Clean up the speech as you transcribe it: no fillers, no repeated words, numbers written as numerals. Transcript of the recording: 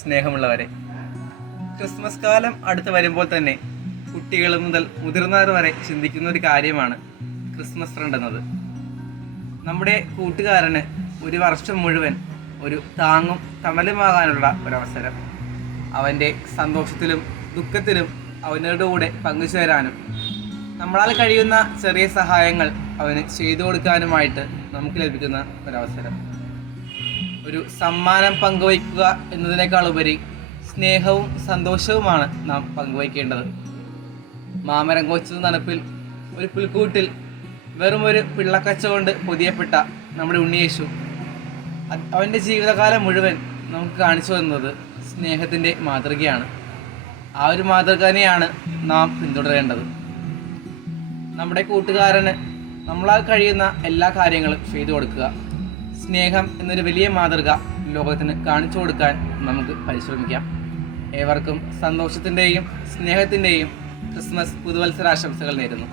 സ്നേഹമുള്ളവരെ, ക്രിസ്മസ് കാലം അടുത്ത് വരുമ്പോൾ തന്നെ കുട്ടികൾ മുതൽ മുതിർന്നവർ വരെ ചിന്തിക്കുന്ന ഒരു കാര്യമാണ് ക്രിസ്മസ് ഫ്രണ്ട് എന്നത്. നമ്മുടെ കൂട്ടുകാരന് ഒരു വർഷം മുഴുവൻ ഒരു താങ്ങും തണലുമാകാനുള്ള ഒരവസരം, അവൻ്റെ സന്തോഷത്തിലും ദുഃഖത്തിലും അവനോട് കൂടെ പങ്കുചേരാനും നമ്മളാൽ കഴിയുന്ന ചെറിയ സഹായങ്ങൾ അവന് ചെയ്തു കൊടുക്കാനുമായിട്ട് നമുക്ക് ലഭിക്കുന്ന ഒരവസരം. ഒരു സമ്മാനം പങ്കുവയ്ക്കുക എന്നതിനേക്കാൾ ഉപരി സ്നേഹവും സന്തോഷവുമാണ് നാം പങ്കുവയ്ക്കേണ്ടത്. മാമരം കോച്ചത് തണുപ്പിൽ ഒരു പുൽക്കൂട്ടിൽ വെറും ഒരു പിള്ളക്കച്ച കൊണ്ട് പൊതിയപ്പെട്ട നമ്മുടെ ഉണ്ണിയേശു അവൻ്റെ ജീവിതകാലം മുഴുവൻ നമുക്ക് കാണിച്ചു തന്നത് സ്നേഹത്തിൻ്റെ മാതൃകയാണ്. ആ ഒരു മാതൃക തന്നെയാണ് നാം പിന്തുടരേണ്ടത്. നമ്മുടെ കൂട്ടുകാരന് നമ്മളാൽ കഴിയുന്ന എല്ലാ കാര്യങ്ങളും ചെയ്തു കൊടുക്കുക. സ്നേഹം എന്നൊരു വലിയ മാതൃക ലോകത്തിന് കാണിച്ചു കൊടുക്കാൻ നമുക്ക് പരിശ്രമിക്കാം. ഏവർക്കും സന്തോഷത്തിൻ്റെയും സ്നേഹത്തിൻ്റെയും ക്രിസ്മസ് പുതുവത്സരാശംസകൾ നേരുന്നു.